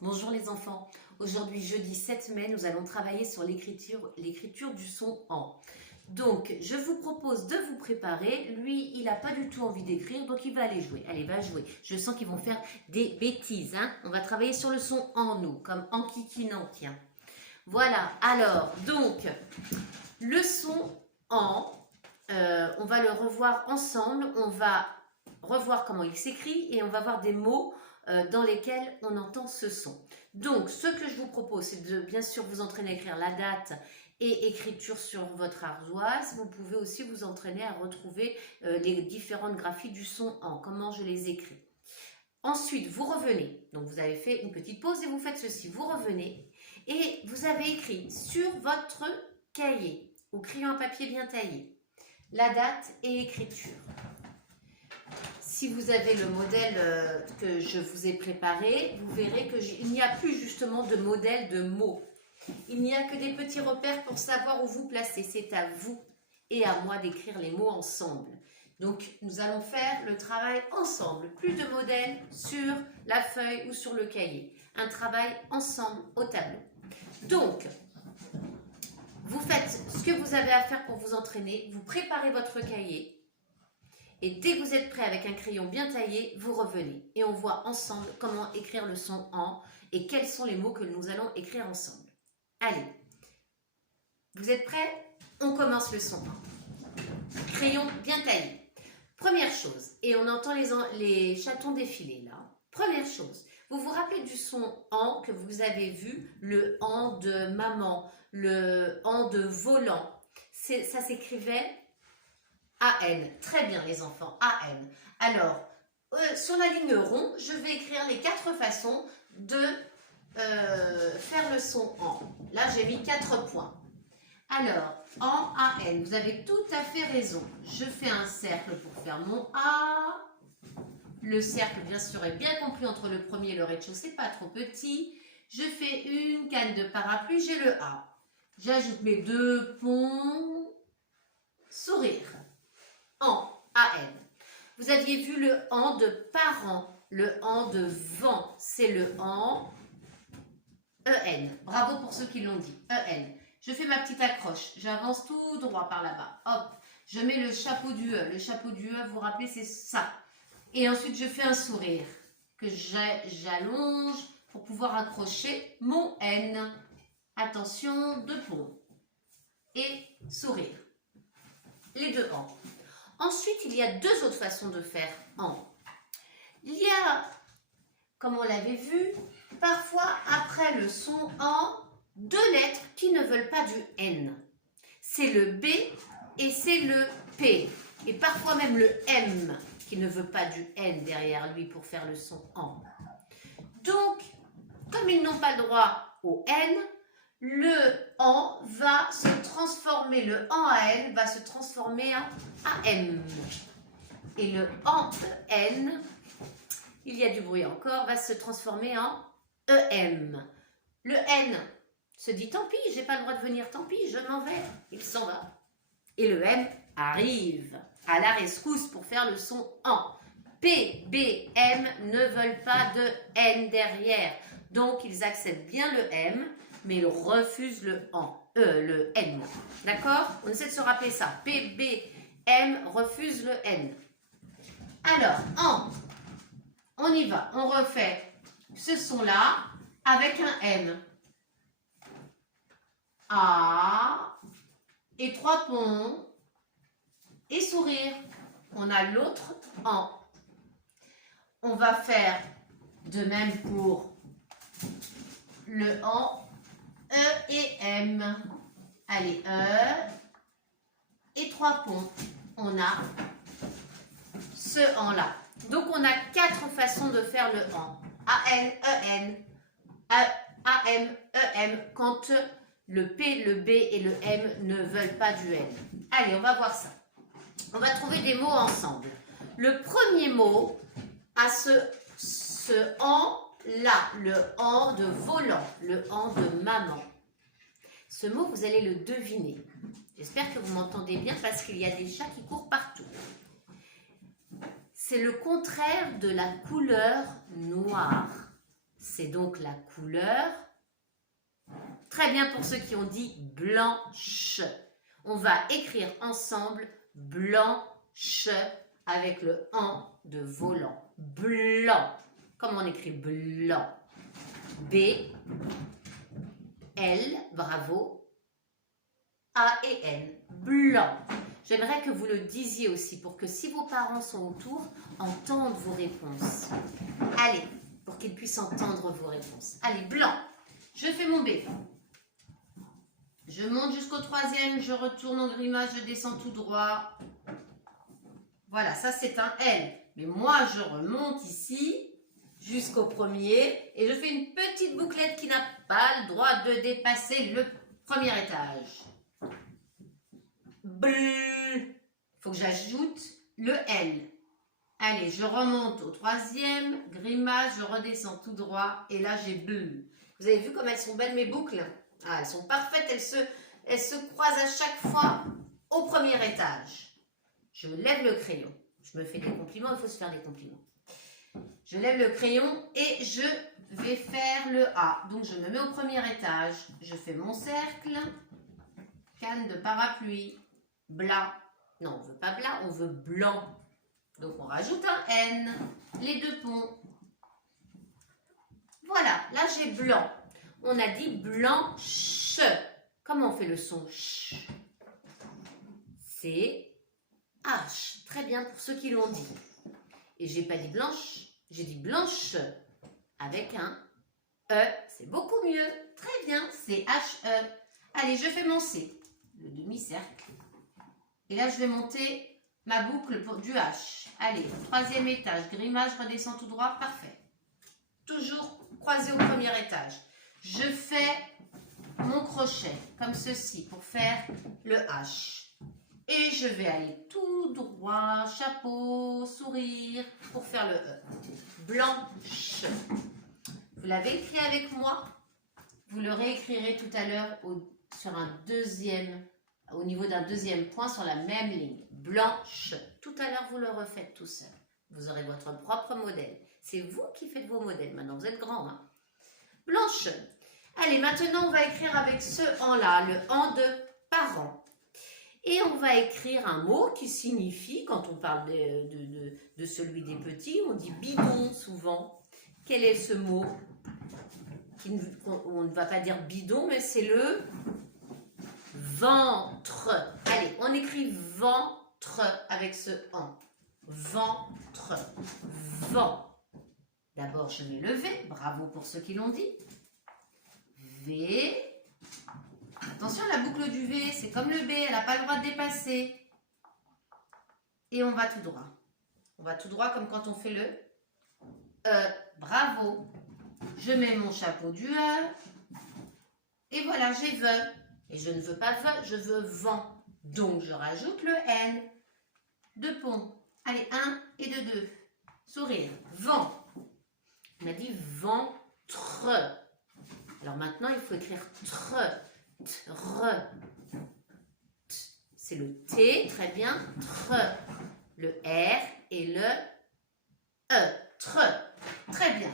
Bonjour les enfants, aujourd'hui jeudi 7 mai, nous allons travailler sur l'écriture du son en. Donc, je vous propose de vous préparer. Lui, il n'a pas du tout envie d'écrire, donc il va aller jouer. Allez, va jouer. Je sens qu'ils vont faire des bêtises. Hein. On va travailler sur le son en, nous, comme en kikinant, tiens. Voilà, alors, donc, le son en, on va le revoir ensemble. On va revoir comment il s'écrit et on va voir des mots dans lesquels on entend ce son. Donc, ce que je vous propose, c'est de bien sûr vous entraîner à écrire la date et écriture sur votre ardoise. Vous pouvez aussi vous entraîner à retrouver les différentes graphies du son en, comment je les écris. Ensuite, vous revenez. Donc, vous avez fait une petite pause et vous faites ceci. Vous revenez et vous avez écrit sur votre cahier, au crayon à papier bien taillé, la date et écriture. Si vous avez le modèle que je vous ai préparé, vous verrez qu'il n'y a plus justement de modèle de mots. Il n'y a que des petits repères pour savoir où vous placer. C'est à vous et à moi d'écrire les mots ensemble. Donc, nous allons faire le travail ensemble. Plus de modèles sur la feuille ou sur le cahier. Un travail ensemble au tableau. Donc, vous faites ce que vous avez à faire pour vous entraîner. Vous préparez votre cahier. Et dès que vous êtes prêt avec un crayon bien taillé, vous revenez. Et on voit ensemble comment écrire le son en et quels sont les mots que nous allons écrire ensemble. Allez, vous êtes prêts? On commence le son en. Crayon bien taillé. Première chose, et on entend les chatons défiler là. Première chose, vous vous rappelez du son en que vous avez vu, le en de maman, le en de volant. Ça s'écrivait AN. Très bien les enfants, AN. Alors, sur la ligne rond, je vais écrire les 4 façons de faire le son en. Là, j'ai mis 4 points. Alors, en AN, vous avez tout à fait raison. Je fais un cercle pour faire mon A. Le cercle, bien sûr, est bien compris entre le premier et le rez-de-chaussée, pas trop petit. Je fais une canne de parapluie, j'ai le A. J'ajoute mes 2 ponts. Sourire. En, A-N. Vous aviez vu le en de parent, le en de vent, c'est le en, E-N. Bravo pour ceux qui l'ont dit, E-N. Je fais ma petite accroche, j'avance tout droit par là-bas, hop, je mets le chapeau du E. Le chapeau du E, vous vous rappelez, c'est ça. Et ensuite, je fais un sourire que j'allonge pour pouvoir accrocher mon N. Attention, 2 ponts. Et sourire. Les 2 en. Ensuite, il y a 2 autres façons de faire en. Il y a, comme on l'avait vu, parfois après le son en, 2 lettres qui ne veulent pas du N. C'est le B et c'est le P. Et parfois même le M qui ne veut pas du N derrière lui pour faire le son en. Donc, comme ils n'ont pas le droit au N, le en va se transformer, le en à N va se transformer en AM. Et le en EN, il y a du bruit encore, va se transformer en EM. Le N se dit tant pis, j'ai pas le droit de venir, tant pis, je m'en vais. Il s'en va. Et le M arrive à la rescousse pour faire le son en. P, B, M ne veulent pas de N derrière. Donc, ils acceptent bien le M, mais ils refusent le N. D'accord? On essaie de se rappeler ça. P, B, M refuse le N. Alors, en, on y va. On refait ce son-là avec un M. A, et 3 ponts, et sourire. On a l'autre en. On va faire de même pour le en, E et M. Allez, E et 3 ponts. On a ce en-là. Donc, on a 4 façons de faire le en. A-N, E-N, A-M, E-M, quand le P, le B et le M ne veulent pas du N. Allez, on va voir ça. On va trouver des mots ensemble. Le premier mot a ce en-là, le en de volant, le en de maman. Ce mot, vous allez le deviner. J'espère que vous m'entendez bien parce qu'il y a des chats qui courent partout. C'est le contraire de la couleur noire. c'est donc la couleur. Très bien pour ceux qui ont dit blanche. On va écrire ensemble blanche avec le en de volant. Blanc. Comment on écrit blanc? B, L, bravo, A et N. Blanc. J'aimerais que vous le disiez aussi pour que si vos parents sont autour, entendent vos réponses. Allez, pour qu'ils puissent entendre vos réponses. Allez, blanc. Je fais mon B. Je monte jusqu'au 3e, je retourne en grimace, je descends tout droit. Voilà, ça c'est un L. Mais moi, je remonte ici jusqu'au 1er et je fais une petite bouclette qui n'a pas le droit de dépasser le 1er étage. Il faut que j'ajoute le L. Allez, je remonte au 3e, grimace, je redescends tout droit et là j'ai bleu. Vous avez vu comme elles sont belles mes boucles? Ah, elles sont parfaites, elles se croisent à chaque fois au 1er étage. Je lève le crayon. Je me fais des compliments, il faut se faire des compliments. Je lève le crayon et je vais faire le A. Donc je me mets au 1er étage, je fais mon cercle, canne de parapluie, blanc. Non, on veut pas blanc, on veut blanc. Donc on rajoute un N, les deux ponts. Voilà, là j'ai blanc. On a dit blanche. Comment on fait le son ch? C'est H. Très bien pour ceux qui l'ont dit. Et j'ai pas dit blanche, j'ai dit blanche avec un E. C'est beaucoup mieux. Très bien, c'est H-E. Allez, je fais mon C, le demi-cercle. Et là, je vais monter ma boucle pour du H. Allez, 3e étage, grimace, je redescends tout droit, parfait. Toujours croisé au 1er étage. Je fais mon crochet comme ceci pour faire le H. Et je vais aller tout droit, chapeau, sourire, pour faire le E. Blanche. Vous l'avez écrit avec moi. Vous le réécrirez tout à l'heure sur au niveau d'un 2e point sur la même ligne. Blanche. Tout à l'heure, vous le refaites tout seul. Vous aurez votre propre modèle. C'est vous qui faites vos modèles. Maintenant, vous êtes grand. Hein? Blanche. Allez, maintenant, on va écrire avec ce en-là, le en de parent. Et on va écrire un mot qui signifie, quand on parle de celui des petits, on dit bidon souvent. Quel est ce mot? On ne va pas dire bidon, mais c'est le ventre. Allez, on écrit ventre avec ce en. Ventre. Vent. D'abord, je mets le V. Bravo pour ceux qui l'ont dit. V. Attention, la boucle du V, c'est comme le B, elle n'a pas le droit de dépasser. Et on va tout droit. On va tout droit comme quand on fait le E. Bravo. Je mets mon chapeau du E. Et voilà, j'ai ve. Et je ne veux pas ve, je veux vent. Donc, je rajoute le N. 2 ponts. Allez, 1 et 2. Sourire. Vent. On a dit ventre. Alors maintenant, il faut écrire tre. Tre. C'est le T, très bien. Tre. Le R et le E. Tre. Très bien.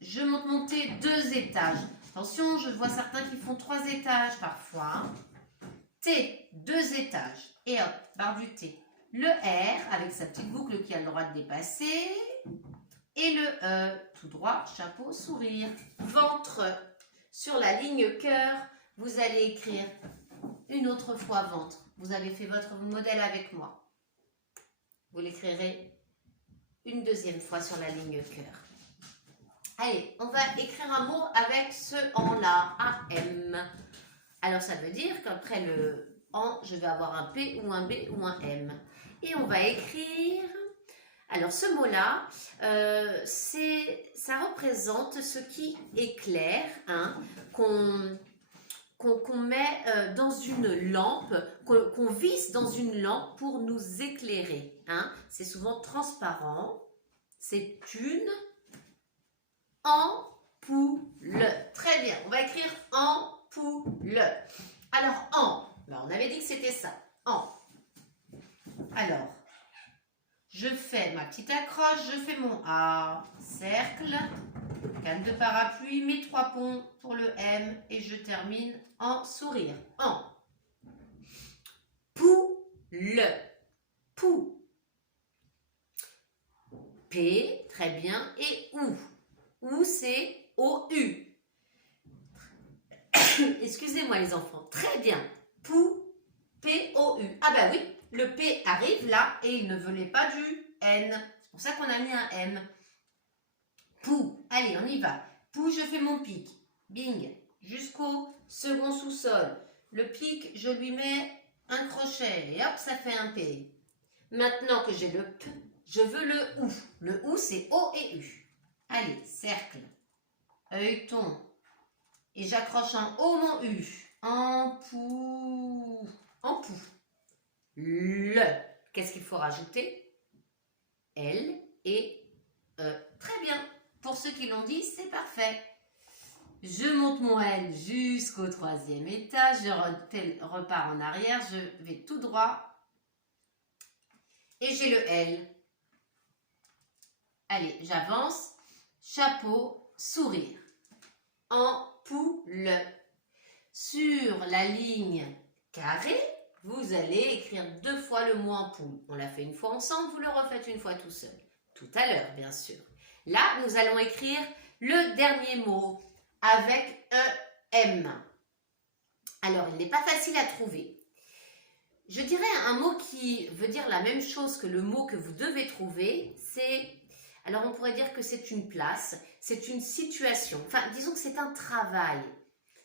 Je monte mon T 2 étages. Attention, je vois certains qui font 3 étages parfois. T, 2 étages. Et hop, barre du T. Le R avec sa petite boucle qui a le droit de dépasser. Et le E, tout droit, chapeau, sourire. Ventre. Sur la ligne cœur, vous allez écrire une autre fois ventre. Vous avez fait votre modèle avec moi. Vous l'écrirez une 2e fois sur la ligne cœur. Allez, on va écrire un mot avec ce en-là, AM. Alors, ça veut dire qu'après le en, je vais avoir un P ou un B ou un M. Et on va écrire... Alors, ce mot-là, ça représente ce qui éclaire, hein, qu'on met dans une lampe, qu'on visse dans une lampe pour nous éclairer. Hein. C'est souvent transparent. C'est une ampoule. Très bien, on va écrire ampoule. Alors, on avait dit que c'était ça. Alors, je fais ma petite accroche, je fais mon A, cercle, canne de parapluie, mes 3 ponts pour le M et je termine en sourire. En poule, pou. P, très bien, et ou. Ou, c'est O-U. Excusez-moi les enfants, très bien. Pou, P-O-U. Ah bah oui, le P arrive là et il ne venait pas du N. C'est pour ça qu'on a mis un M. Pou, allez, on y va. Pou, je fais mon pic. Bing, jusqu'au second sous-sol. Le pic, je lui mets un crochet et hop, ça fait un P. Maintenant que j'ai le P, je veux le OU. Le OU, c'est O et U. Allez, cercle, œilleton. Et j'accroche en haut mon U. En pou. En pou. Le. Qu'est-ce qu'il faut rajouter? L et E. Très bien. Pour ceux qui l'ont dit, c'est parfait. Je monte mon L jusqu'au 3e étage. Je repars en arrière. Je vais tout droit. Et j'ai le L. Allez, j'avance. Chapeau, sourire. En poule. Sur la ligne carrée, vous allez écrire 2 fois le mot en poule. On l'a fait une fois ensemble, vous le refaites une fois tout seul. Tout à l'heure, bien sûr. Là, nous allons écrire le dernier mot avec E-M. Alors, il n'est pas facile à trouver. Je dirais un mot qui veut dire la même chose que le mot que vous devez trouver, c'est... Alors, on pourrait dire que c'est une place, c'est une situation. Enfin, disons que c'est un travail,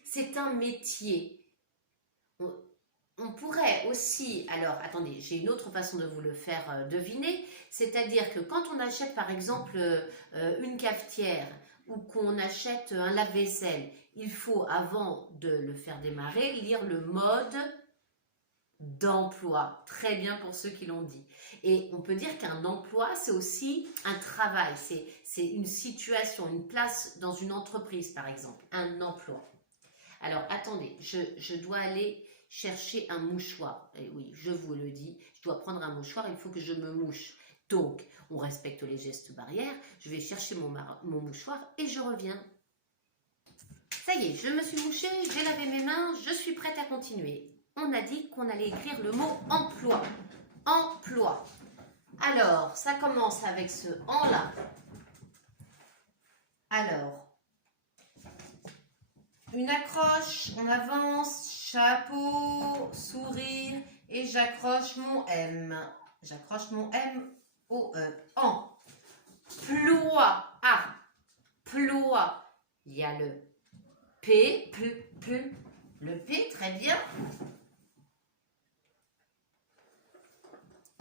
c'est un métier. On pourrait aussi... Alors, attendez, j'ai une autre façon de vous le faire deviner. C'est-à-dire que quand on achète, par exemple, une cafetière ou qu'on achète un lave-vaisselle, il faut, avant de le faire démarrer, lire le mode d'emploi. Très bien pour ceux qui l'ont dit. Et on peut dire qu'un emploi, c'est aussi un travail, c'est une situation, une place dans une entreprise, par exemple, un emploi. Alors, attendez, je dois aller chercher un mouchoir. Et oui, je vous le dis, je dois prendre un mouchoir, il faut que je me mouche. Donc, on respecte les gestes barrières, je vais chercher mon mouchoir et je reviens. Ça y est, je me suis mouchée, j'ai lavé mes mains, je suis prête à continuer. On a dit qu'on allait écrire le mot emploi. Emploi. Alors, ça commence avec ce « en » là. Alors, une accroche, on avance, chapeau, sourire, et j'accroche mon M. J'accroche mon M au E. En. Ploie. Ah, ploie. Il y a le P, le P, très bien.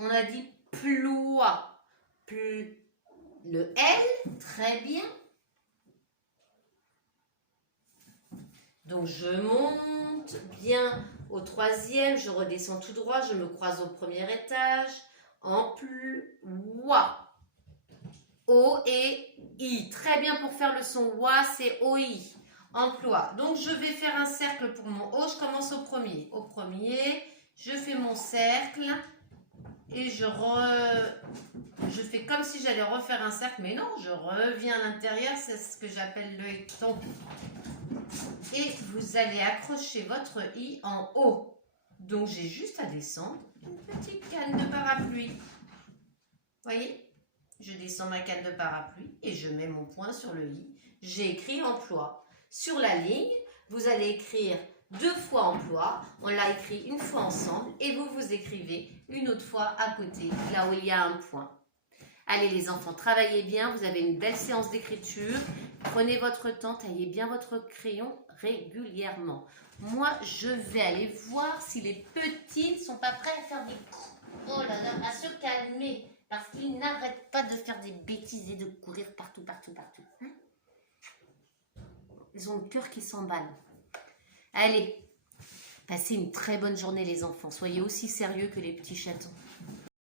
On a dit ploie. Le L, très bien. Donc, je monte bien au 3e, je redescends tout droit, je me croise au 1er étage. Emploi. O et I. Très bien pour faire le son WA, c'est OI. Emploi. Donc, je vais faire un cercle pour mon O. Je commence au 1er. Au 1er, je fais mon cercle et je fais comme si j'allais refaire un cercle, mais non, je reviens à l'intérieur, c'est ce que j'appelle l'œilleton. Et vous allez accrocher votre I en haut. Donc, j'ai juste à descendre une petite canne de parapluie. Voyez? Je descends ma canne de parapluie et je mets mon point sur le I. J'ai écrit emploi. Sur la ligne, vous allez écrire 2 fois emploi. On l'a écrit une fois ensemble et vous écrivez une autre fois à côté, là où il y a un point. Allez les enfants, travaillez bien. Vous avez une belle séance d'écriture. Prenez votre temps, taillez bien votre crayon régulièrement. Moi, je vais aller voir si les petits ne sont pas prêts à faire des coups. Oh là là, à se calmer. Parce qu'ils n'arrêtent pas de faire des bêtises et de courir partout. Hein? Ils ont le cœur qui s'emballe. Allez, passez une très bonne journée les enfants. Soyez aussi sérieux que les petits chatons.